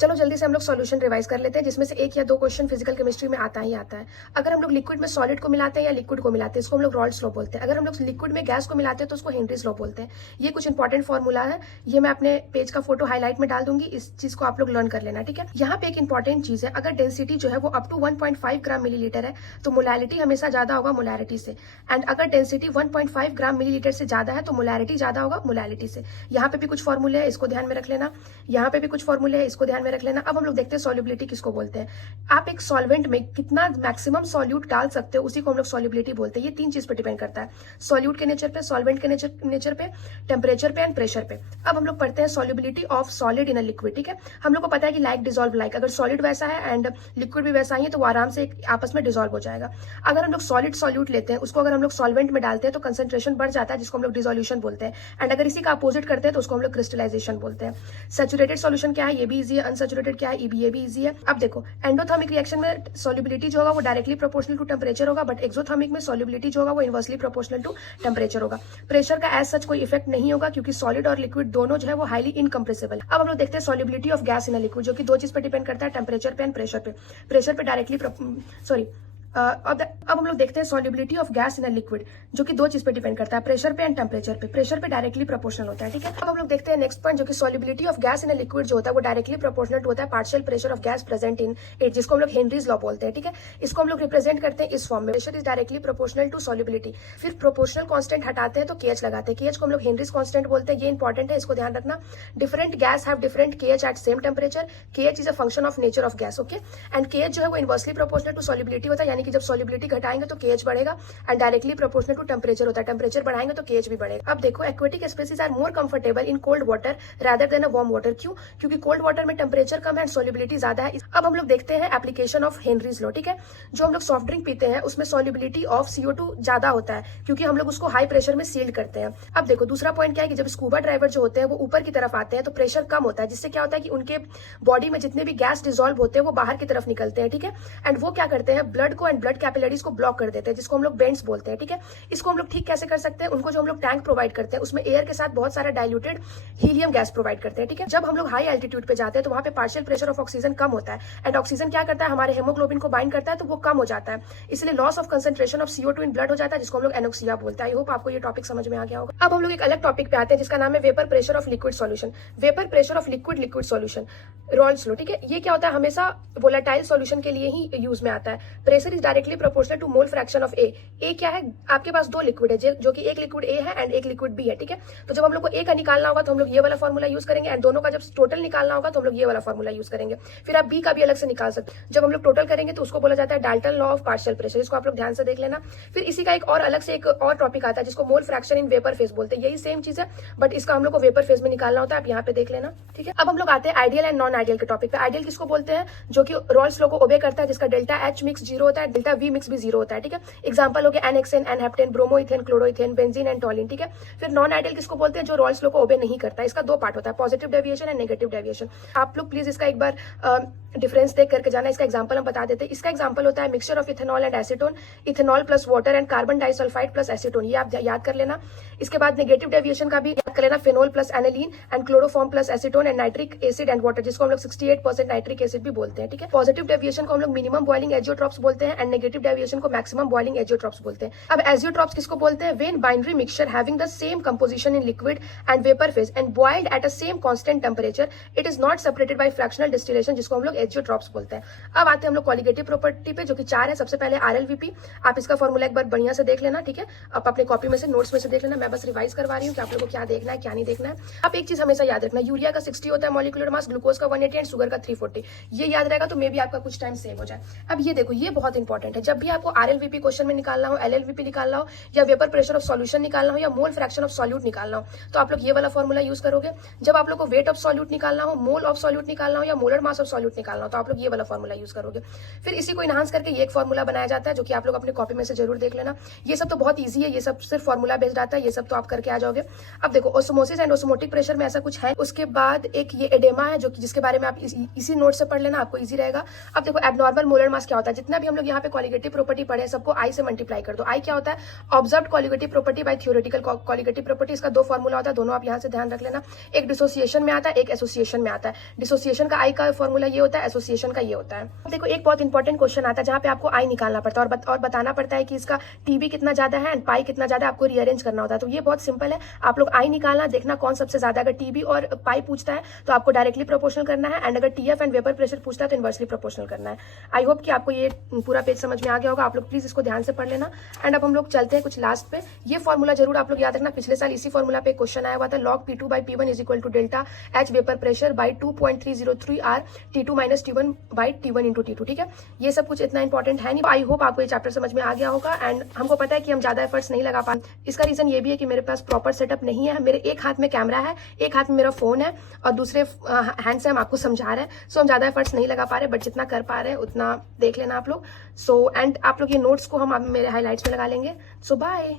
चलो जल्दी से हम लोग सॉल्यूशन रिवाइज कर लेते हैं, जिसमें से एक या दो क्वेश्चन फिजिकल केमिस्ट्री में आता ही आता है। अगर हम लोग लिक्विड में सॉलिड को मिलाते हैं या लिक्विड को मिलाते हैं, इसको हम लोग रॉल्स लॉ बोलते हैं। अगर हम लोग लिक्विड में गैस को मिलाते हैं तो उसको हेनरीज लॉ बोलते हैं। ये कुछ इंपॉर्टेंट फॉर्मूला है, ये मैं अपने पेज का फोटो हाईलाइट में डाल दूंगी, इस चीज को आप लोग लर्न कर लेना, ठीक है। यहाँ पे एक इंपॉर्टेंट चीज है, अगर डेंसिटी जो है वो अप टू 1.5 ग्राम मिलीलीटर है तो मोलैरिटी हमेशा ज्यादा होगा मोलैरिटी से, एंड अगर डेंसिटी 1.5 ग्राम मिलीलीटर से ज्यादा है तो मोलैरिटी ज्यादा होगा मोलैलिटी से। यहाँ पे भी कुछ फॉर्मूले हैं, इसको ध्यान में रख लेना। यहाँ पे भी कुछ फॉर्मूले हैं, इसको ध्यान में रख लेना। अब हम लोग देखते हैं सॉल्युबिलिटी किसको बोलते हैं। आप एक सॉल्वेंट में कितना मैक्सिमम सॉल्यूट डाल सकते हो उसी को हम लोग सॉल्युबिलिटी बोलते हैं। ये तीन चीज पे डिपेंड करता है, सॉल्यूट के नेचर पे, सॉल्वेंट के नेचर पे, टेम्परेचर पे एंड प्रेशर पे। अब हम लोग पढ़ते हैं solubility of solid in a liquid, ठीक है। हम लोग को पता है कि लाइक डिजॉल्व लाइक, अगर सॉलिड वैसा है एंड लिक्विड भी वैसा ही है तो वो आराम से आपस में डिजॉल्व हो जाएगा। अगर हम लोग सॉलिड सॉल्यूट लेते हैं, उसको अगर हम लोग सॉल्वेंट में डालते हैं तो कंसंट्रेशन बढ़ जाता है, जिसको हम लोग डिसोल्यूशन बोलते हैं, एंड अगर इसी का अपोजिट करते हैं तो उसको हम लोग क्रिस्टलाइजेशन बोलते हैं। सैचुरेटेड सॉल्यूशन क्या है, ये भी इजी है। अनसैचुरेटेड क्या है, ये भी इजी है। अब देखो, एंडोथर्मिक रिएक्शन में सॉल्युबिलिटी जो होगा वो डायरेक्टली प्रोपोर्शनल टू टेम्परेचर होगा, बट एक्सोथर्मिक में सॉल्युबिलिटी जो होगा वो इनवर्सली प्रोपोर्शनल टू टेम्परेचर होगा। प्रेशर का एज सच कोई इफेक्ट नहीं होगा, क्योंकि सॉलिड और लिक्विड दोनों जो है वो हाईली इनकम्प्रेसिबल। अब हम लोग देखते हैं solubility of gas in a liquid, जो कि दो चीज पे डिपेंड करता है, टेम्परेचर पे एंड प्रेशर पे। प्रेशर पे डायरेक्टली अब हम लोग देखते हैं solubility of gas in a liquid, जो कि दो चीज पे डिपेंड करता है, प्रेशर पे एंड टेम्परेचर पे। प्रेशर पे डायरेक्टली प्रोपोर्शनल होता है, ठीक है। अब हम लोग देखते हैं नेक्स्ट पॉइंट, जो कि solubility of gas in a liquid जो होता है वो डायरेक्टली प्रोपोर्शनल होता है partial pressure of gas present in it, जिसको हम लोग हेनरीज लॉ बोलते हैं, ठीक है। इसको हम लोग रिप्रेजेंट करते हैं इस फॉर्म में, pressure is directly proportional to solubility. फिर प्रोपोर्शनल कांस्टेंट हटाते हैं तो केएच लगाते हैं, केएच को हम लोग हेनरीज कांस्टेंट बोलते हैं। ये इंपॉर्टेंट है, इसको ध्यान रखना। Different gas have different KH at same temperature, KH is a function of nature of gas, okay. And KH जो है वो इनवर्सली प्रोपोर्शनल टू सॉल्युबिलिटी होता है, यानी कि जब सॉल्युबिलिटी घटाएंगे तो केएच बढ़ेगा, and directly proportional to temperature होता है, टेम्परेचर बढ़ाएंगे तो केएच भी बढ़ेगा। अब देखो, aquatic species are more comfortable in cold water rather than a warm water. क्यों? क्योंकि कोल्ड वाटर में टेम्परेचर कम है एंड सॉल्युबिलिटी ज्यादा है। अब हम लोग देखते हैं एप्लीकेशन ऑफ हेनरीज लॉ, ठीक है। जो हम लोग सॉफ्ट ड्रिंक पीते हैं उसमें सॉल्युबिलिटी ऑफ CO2 ज्यादा होता है, क्योंकि हम लोग उसको हाई प्रेशर में सील्ड करते हैं। अब देखो, दूसरा पॉइंट क्या है कि जब स्कूबा ड्राइवर जो होते हैं वो ऊपर की तरफ आते हैं तो प्रेशर कम होता है, जिससे क्या होता है कि उनके बॉडी में जितने भी गैस डिजोल्व होते हैं वो बाहर की तरफ निकलते हैं, ठीक है। एंड वो क्या करते हैं, ब्लड को एंड ब्लड कैपिलरीज को ब्लॉक कर देते हैं, जिसको हम लोग बेंड्स बोलते हैं, ठीक है। इसको हम लोग ठीक कैसे कर सकते हैं, उनको जो हम लोग टैंक प्रोवाइड करते हैं उसमें एयर के साथ बहुत सारा डाइल्यूटेड हीलियम गैस प्रोवाइड करते हैं, ठीक है। जब हम लोग हाई एल्टीट्यूड पे जाते हैं तो वहां पे पार्शियल प्रेशर ऑफ ऑक्सीजन कम होता है, एंड ऑक्सीजन क्या करता है, हमारे हेमोग्लोबिन को बाइंड करता है तो वो कम हो जाता है, इसलिए loss of concentration of CO2 in blood हो जाता है, जिसको हम लोग एनोक्सिया बोलते हैं। आई होप आपको ये टॉपिक समझ में आ गया होगा। अब हम लोग एक अलग टॉपिक पे आते हैं जिसका नाम है vapour pressure of liquid solution. Vapour pressure of liquid liquid solution, Rawls law, ठीक है। ये क्या होता है, हमेशा वोलेटाइल सॉल्यूशन के लिए ही यूज में आता है। Pressure is directly proportional to mole fraction of A क्या है, आपके पास दो लिक्विड है, जो कि एक लिक्विड ए है एंड एक लिक्विड बी है, ठीक है। तो जब हम लोग को ए का निकालना होगा तो हम लोग ये वाला फॉर्मूला यूज करेंगे, एंड दोनों का जब टोटल निकालना होगा तो हम लोग ये वाला फॉर्मूला यूज करेंगे। फिर आप बी का भी अलग से निकाल सकते हैं। जब हम लोग टोटल करेंगे तो उसको बोला जाता है Dalton law of partial pressure, इसको आप लोग ध्यान से देख लेना। फिर इसी का एक और अलग से एक और टॉपिक आता है जिसको mole fraction in vapour phase बोलते हैं। यही सेम चीज है, बट इसका हम लोग को वेपर फेज में निकालना होता है, आप यहाँ पे देख लेना, ठीक है। अब हम लोग आते हैं आइडियल एंड नॉन आइडियल के टॉपिक पे। आइडियल किसको बोलते हैं, जो कि रॉल्स लॉ को ओबे करता है, जिसका डेल्टा एच मिक्स 0 होता है, डेल्टा वी मिक्स भी 0 होता है, ठीक है। एग्जाम्पल हो गया n hexane, n heptane, bromoethane, chloroethane, benzene and toluene, ठीक है। फिर नॉन आइडियल किसको बोलते हैं, जो रॉल्स लॉ को ओबे नहीं करता है। इसका दो पार्ट होता है, positive deviation and negative deviation. आप लोग प्लीज इसका एक बार डिफरेंस देख करके जाना। इसका एग्जांपल हम बता देते हैं। इसका एग्जांपल होता है mixture of ethanol and acetone, ethanol plus water and carbon disulphide plus acetone, ये आप याद कर लेना। इसके बाद नेगेटिव डेविएशन का भी याद कर लेना, phenol plus aniline and chloroform plus acetone and nitric acid and water, जिसको हम लोग 68% नाइट्रिक एसिड भी बोलते हैं, ठीक है। पॉजिटिव डेविएशन को हम लोग मिनिमम बॉइलिंग एजियोट्रॉप्स बोलते हैं, एंड नेगेटिव डेविएशन को मैक्सिमम बॉइलिंग एजियोट्रॉप्स बोलते हैं। अब एजियोट्रॉप्स किसको बोलते हैं, when binary mixture having the same composition in liquid and vapour phase and boiled at a same constant temperature, it is not separated by fractional distillation, जिसको हम लोग एजियोट्रॉप्स बोलते हैं। अब आते हैं हम लोग कॉलिगेटिव प्रॉपर्टी पे, जो कि 4 है। सबसे पहले RLVP, आप इसका फॉर्मूला एक बार बढ़िया से देख लेना, ठीक है। आप अपने कॉपी में से, नोट्स में से देख लेना, मैं बस रिवाइज करवा रही हूँ कि आप लोगों को क्या देखना है क्या नहीं देखना है। आप एक चीज हमेशा याद रखना, यूरिया का 60 होता है मॉलिक्यूलर मास, ग्लूकोज का 180 एंड शुगर का 340, ये याद रहेगा तो मे भी आपका कुछ टाइम सेव हो जाए। अब ये देखो, ये बहुत इंपॉर्टेंट है, जब भी आपको RLVP क्वेश्चन में निकालना हो, LLVP निकालना हो, या वेपर प्रेशर ऑफ सॉल्यूशन निकालना हो, या मोल फ्रैक्शन ऑफ सॉल्यूट निकालना हो, तो आप लोग ये वाला फॉर्मूला यूज करोगे। जब आप लोग को वेट ऑफ सॉल्यूट निकालना हो, मोल ऑफ सॉल्यूट निकालना हो, या मोलर मास ऑफ सॉल्यूट निकालना निकालना हो तो आप लोग ये वाला फॉर्मूला यूज करोगे। फिर इसी को इनहांस करके ये एक फॉर्मूला बनाया जाता है जो कि आप लोग अपने कॉपी में से जरूर देख लेना। ये सब तो बहुत ईजी है, ये सब सिर्फ फॉर्मूला बेस्ड आता है, ये सब तो आप करके आ जाओगे। अब देखो ओस्मोसिस एंड ओस्मोटिक प्रेशर में ऐसा कुछ है। उसके बाद एक ये एडेमा है जो कि जिसके बारे में आप इसी नोट से पढ़ लेना, आपको ईजी रहेगा। अब देखो एबनॉर्मल मोलर मास क्या होता है, जितना भी हम लोग यहाँ पे कॉलिगेटिव प्रॉपर्टी पढ़े हैं सबको आई से मल्टीप्लाई कर दो। आई क्या होता है, observed colligative property bye theoretical colligative property. इसका दो फॉर्मूला होता है, दोनों आप यहाँ से ध्यान रख लेना। एक डिसोसिएशन में आता है, एक एसोसिएशन में आता है। डिसोसिएशन का आई का फॉर्मूला ये होता है, एसोसिएशन का ये होता है। देखो एक बहुत इंपॉर्टेंट क्वेश्चन आता है जहाँ पे आपको आई निकालना पड़ता है और बताना पड़ता है कि इसका टीबी कितना ज्यादा है एंड पाई कितना ज्यादा है, आपको रीअरेंज करना होता है। तो ये बहुत सिंपल है, आप लोग आई निकालना, देखना कौन सबसे ज्यादा। अगर टीबी और पाई पूछता है तो आपको डायरेक्टली प्रोपोर्शनल करना है, एंड अगर टीएफ एंड वेपर प्रेशर पूछता है तो इनवर्सली प्रोपोर्शनल करना है। आई होप कि आपको ये पूरा पेज समझ में आ गया होगा। आप लोग प्लीज इसको ध्यान से पढ़ लेना। एंड अब हम लोग चलते हैं कुछ लास्ट पे। ये फॉर्मूला जरूर आप लोग याद रखना, पिछले साल इसी फॉर्मूला पे क्वेश्चन आया हुआ था। log P2 by P1 is equal to delta H vapour pressure by 2.303 R T2 minus T1 by T1 into T2। ठीक है, ये सब कुछ इतना इंपॉर्टेंट है नहीं। आई होप आपको ये चैप्टर समझ में आ गया होगा। एंड हमको पता है कि हम ज्यादा एफर्ट्स नहीं लगा पाए, इसका रीजन ये भी है कि मेरे पास प्रॉपर सेटअप नहीं है। मेरे एक हाथ में कैमरा है, एक हाथ में मेरा फोन है और दूसरे हैंड से हम आपको समझा रहे हैं। सो हम ज्यादा एफर्ट्स नहीं लगा पा रहे, बट जितना कर पा रहे हैं उतना देख लेना आप लोग। सो एंड आप लोग ये नोट्स को हम मेरे हाईलाइट्स में लगा लेंगे। सो बाय।